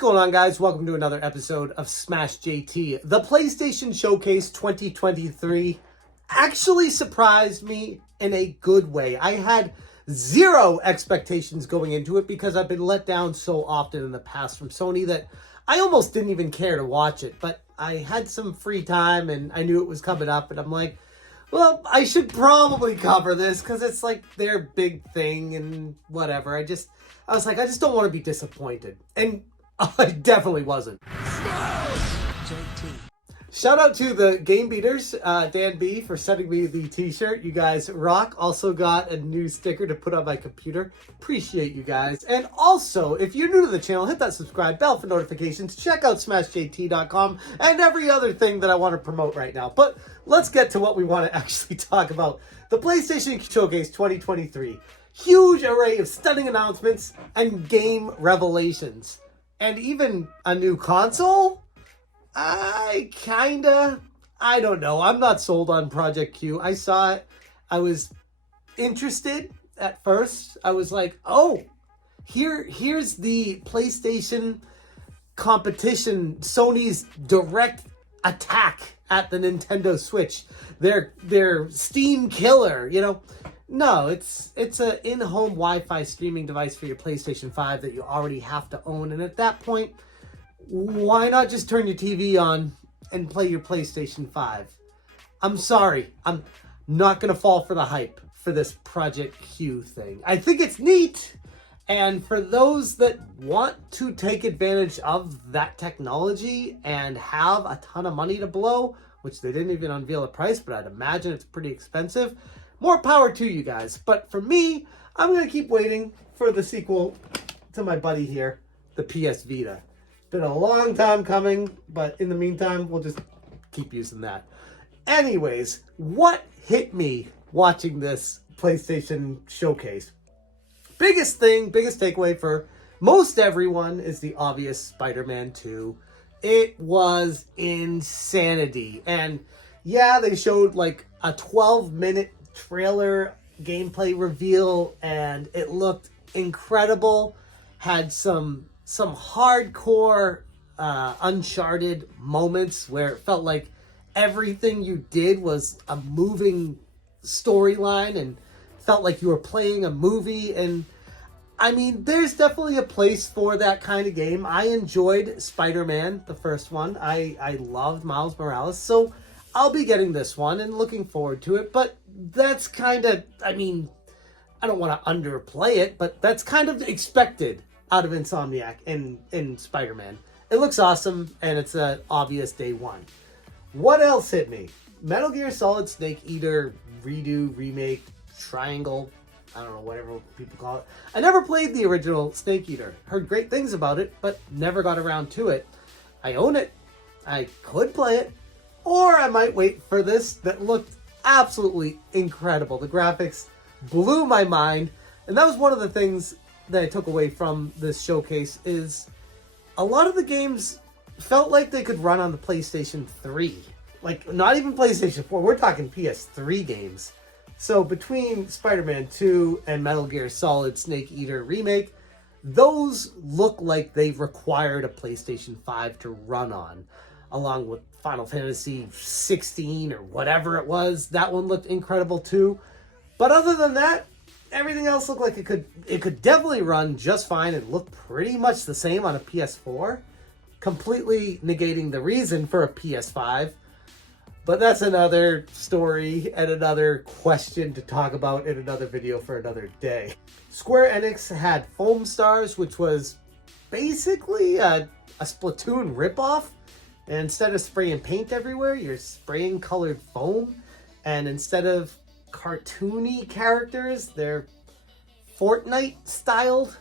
What's going on, guys? Welcome to another episode of Smash JT. The PlayStation Showcase 2023 actually surprised me in a good way. I had zero expectations going into it because I've been let down so often in the past from Sony that I almost didn't even care to watch it. But I had some free time and I knew it was coming up, and I'm like, well, I should probably cover this because it's like their big thing and whatever. I was like, I just don't want to be disappointed. And I definitely wasn't. Shout out to the Game Beaters, Dan B, for sending me the t-shirt. You guys rock. Also got a new sticker to put on my computer. Appreciate you guys. And also, if you're new to the channel, hit that subscribe bell for notifications. Check out smashjt.com and every other thing that I want to promote right now. But let's get to what we want to actually talk about. The PlayStation Showcase 2023. Huge array of stunning announcements and game revelations. And even a new console? I don't know. I'm not sold on Project Q. I saw it. I was interested at first. I was like, oh, here's the PlayStation competition, Sony's direct attack at the Nintendo Switch. Their Steam killer, you know. No, it's an in-home Wi-Fi streaming device for your PlayStation 5 that you already have to own. And at that point, why not just turn your TV on and play your PlayStation 5? I'm sorry. I'm not going to fall for the hype for this Project Q thing. I think it's neat. And for those that want to take advantage of that technology and have a ton of money to blow, which they didn't even unveil a price, but I'd imagine it's pretty expensive, more power to you guys. But for me, I'm going to keep waiting for the sequel to my buddy here, the PS Vita. Been a long time coming, but in the meantime, we'll just keep using that. Anyways, what hit me watching this PlayStation Showcase? Biggest takeaway for most everyone is the obvious Spider-Man 2. It was insanity. And yeah, they showed like a 12-minute trailer gameplay reveal and it looked incredible. Had some hardcore Uncharted moments where it felt like everything you did was a moving storyline and felt like you were playing a movie. And I mean, there's definitely a place for that kind of game. I enjoyed Spider-Man, the first one. I loved Miles Morales, so I'll be getting this one and looking forward to it. But that's kind of, I mean, I don't want to underplay it, but that's kind of expected out of Insomniac in Spider-Man. It looks awesome, and it's an obvious day one. What else hit me? Metal Gear Solid Snake Eater redo, remake, triangle, I don't know, whatever people call it. I never played the original Snake Eater. Heard great things about it, but never got around to it. I own it. I could play it. Or I might wait for this that looked absolutely incredible. The graphics blew my mind. And that was one of the things that I took away from this showcase is a lot of the games felt like they could run on the PlayStation 3. Like, not even PlayStation 4. We're talking PS3 games. So between Spider-Man 2 and Metal Gear Solid Snake Eater Remake, those look like they've required a PlayStation 5 to run on, along with Final Fantasy 16 or whatever it was. That one looked incredible too. But other than that, everything else looked like it could definitely run just fine and look pretty much the same on a PS4, completely negating the reason for a PS5. But that's another story and another question to talk about in another video for another day. Square Enix had Foam Stars, which was basically a Splatoon ripoff. And instead of spraying paint everywhere, you're spraying colored foam. And instead of cartoony characters, they're Fortnite styled.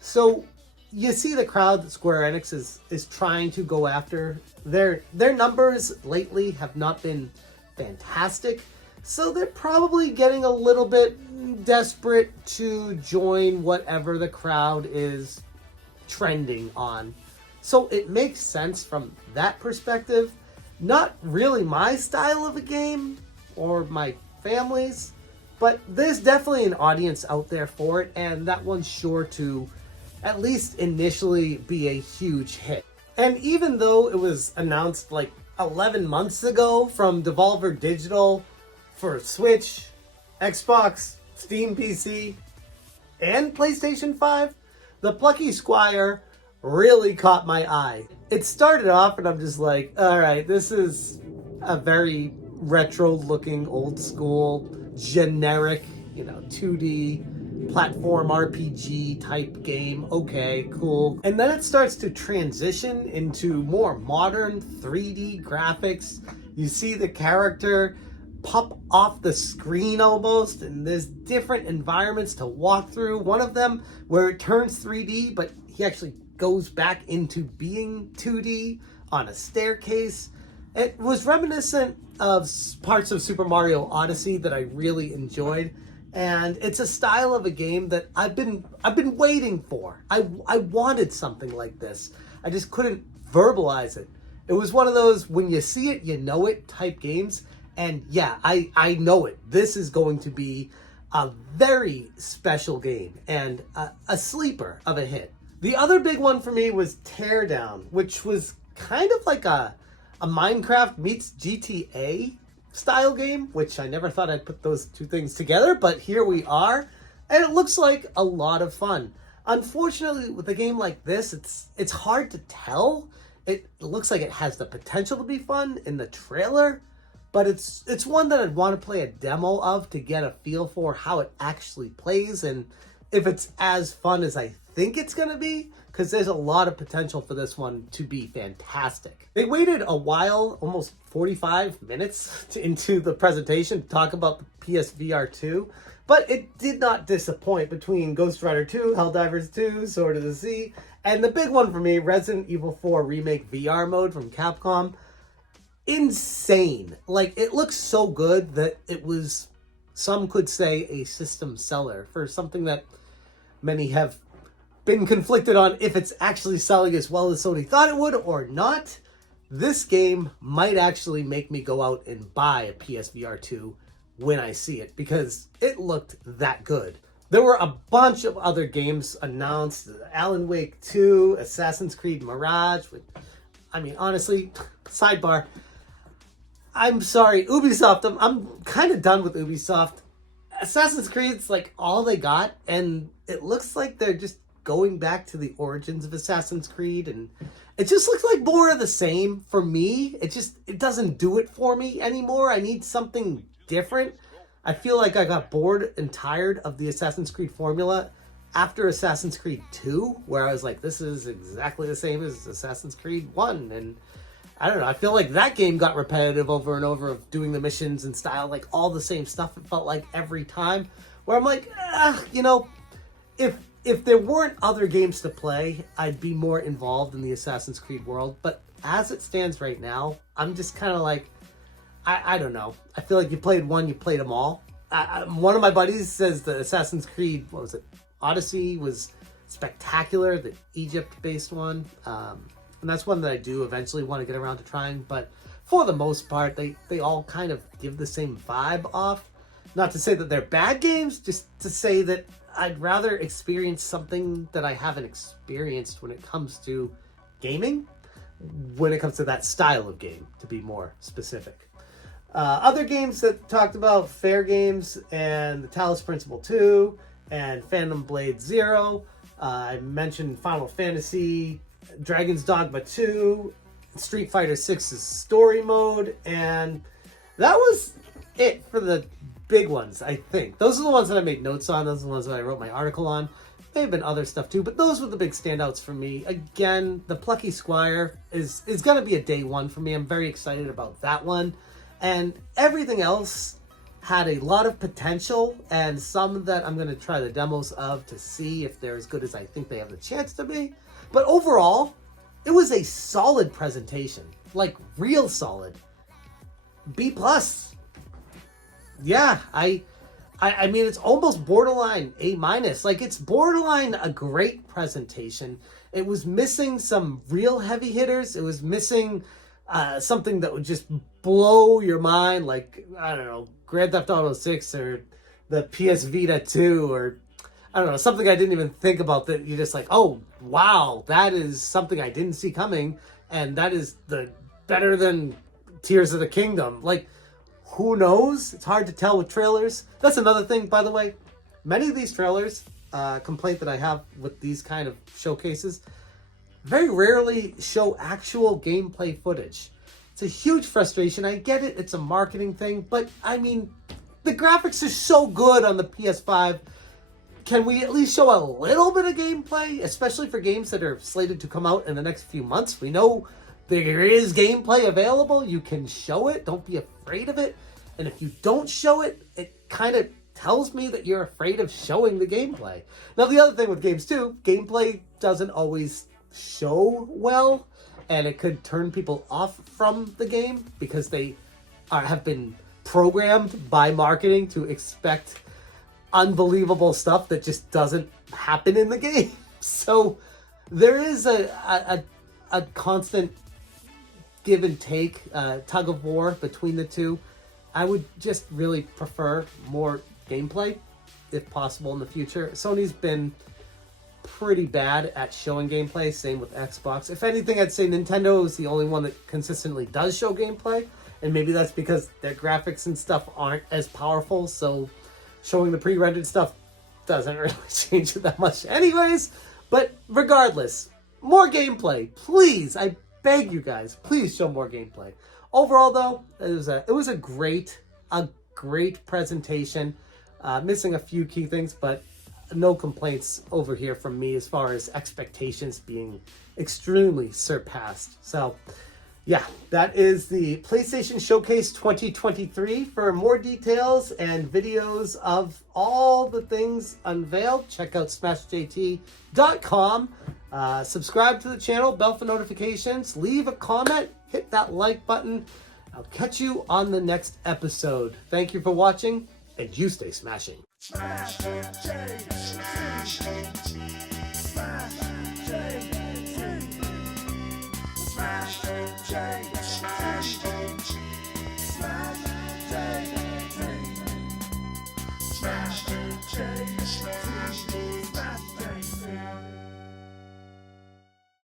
So you see the crowd that Square Enix is trying to go after. Their numbers lately have not been fantastic. So they're probably getting a little bit desperate to join whatever the crowd is trending on. So it makes sense from that perspective. Not really my style of a game or my family's, but there's definitely an audience out there for it, and that one's sure to at least initially be a huge hit. And even though it was announced like 11 months ago from Devolver Digital for Switch, Xbox, Steam PC, and PlayStation 5, the Plucky Squire really caught my eye. It started off and I'm just like, all right, this is a very retro looking, old school, generic, 2D platform RPG type game. Okay, cool. And then it starts to transition into more modern 3D graphics. You see the character pop off the screen almost, and there's different environments to walk through. One of them where it turns 3D, but he actually goes back into being 2D on a staircase. It was reminiscent of parts of Super Mario Odyssey that I really enjoyed, and it's a style of a game that I've been waiting for. I wanted something like this. I just couldn't verbalize it. It was one of those when you see it, you know it type games. And yeah, I know it. This is going to be a very special game and a sleeper of a hit. The other big one for me was Teardown, which was kind of like a Minecraft meets GTA style game, which I never thought I'd put those two things together, but here we are, and it looks like a lot of fun. Unfortunately, with a game like this, it's hard to tell. It looks like it has the potential to be fun in the trailer, but it's one that I'd want to play a demo of to get a feel for how it actually plays and if it's as fun as I think it's going to be, because there's a lot of potential for this one to be fantastic. They waited a while, almost 45 minutes into the presentation to talk about the PSVR 2, but it did not disappoint between Ghost Rider 2, Helldivers 2, Sword of the Sea, and the big one for me, Resident Evil 4 Remake VR mode from Capcom. Insane. Like, it looks so good that it was, some could say, a system seller for something that many have been conflicted on if it's actually selling as well as Sony thought it would or not. This game might actually make me go out and buy a PSVR 2 when I see it, because it looked that good. There were a bunch of other games announced. Alan Wake 2, Assassin's Creed Mirage. I mean, honestly, sidebar, I'm sorry, Ubisoft, I'm kind of done with Ubisoft. Assassin's Creed's like all they got, and it looks like they're just going back to the origins of Assassin's Creed, and it just looks like more of the same for me. It doesn't do it for me anymore. I need something different. I feel like I got bored and tired of the Assassin's Creed formula after Assassin's Creed 2, where I was like, this is exactly the same as Assassin's Creed 1, and I don't know, I feel like that game got repetitive over and over of doing the missions and style, like all the same stuff, it felt like every time, where I'm like, if there weren't other games to play, I'd be more involved in the Assassin's Creed world, but as it stands right now, I'm just kind of like, I don't know, I feel like you played one, you played them all. One of my buddies says the Assassin's Creed, what was it, Odyssey was spectacular, the Egypt-based one, and that's one that I do eventually want to get around to trying, but for the most part, they all kind of give the same vibe off. Not to say that they're bad games, just to say that I'd rather experience something that I haven't experienced when it comes to gaming, when it comes to that style of game, to be more specific. Other games that talked about, Fair Games and the Talos Principle 2 and Phantom Blade Zero. I mentioned Final Fantasy, Dragon's Dogma 2, Street Fighter 6's story mode, and that was it for the big ones, I think. Those are the ones that I made notes on. Those are the ones that I wrote my article on. May have been other stuff too, but those were the big standouts for me. Again, the Plucky Squire is going to be a day one for me. I'm very excited about that one. And everything else had a lot of potential, and some that I'm going to try the demos of to see if they're as good as I think they have the chance to be. But overall, it was a solid presentation. Like, real solid. B+. Yeah, I mean, it's almost borderline A-. Like, it's borderline a great presentation. It was missing some real heavy hitters. It was missing something that would just blow your mind, like, I don't know, Grand Theft Auto 6 or the PS Vita 2, or I don't know, something I didn't even think about, that you're just like, oh, wow, that is something I didn't see coming. And that is better than Tears of the Kingdom. Like, who knows? It's hard to tell with trailers. That's another thing, by the way. Many of these trailers, complaint that I have with these kind of showcases, very rarely show actual gameplay footage. It's a huge frustration. I get it. It's a marketing thing. But, I mean, the graphics are so good on the PS5. Can we at least show a little bit of gameplay, especially for games that are slated to come out in the next few months? We know there is gameplay available. You can show it. Don't be afraid of it. And if you don't show it, it kind of tells me that you're afraid of showing the gameplay. Now, the other thing with games too, gameplay doesn't always show well, and it could turn people off from the game because they have been programmed by marketing to expect unbelievable stuff that just doesn't happen in the game. So there is a constant give and take, tug of war between the two. I would just really prefer more gameplay if possible in the future. Sony's been pretty bad at showing gameplay, same with Xbox. If anything, I'd say Nintendo is the only one that consistently does show gameplay, and maybe that's because their graphics and stuff aren't as powerful, so showing the pre-rendered stuff doesn't really change it that much anyways. But regardless, more gameplay, please. I beg you guys, please show more gameplay. Overall, though, it was a great presentation. Missing a few key things, but no complaints over here from me as far as expectations being extremely surpassed. So, yeah, that is the PlayStation Showcase 2023. For more details and videos of all the things unveiled, check out smashjt.com. Subscribe to the channel, bell for notifications, leave a comment, hit that like button. I'll catch you on the next episode. Thank you for watching, and you stay smashing. Smash J.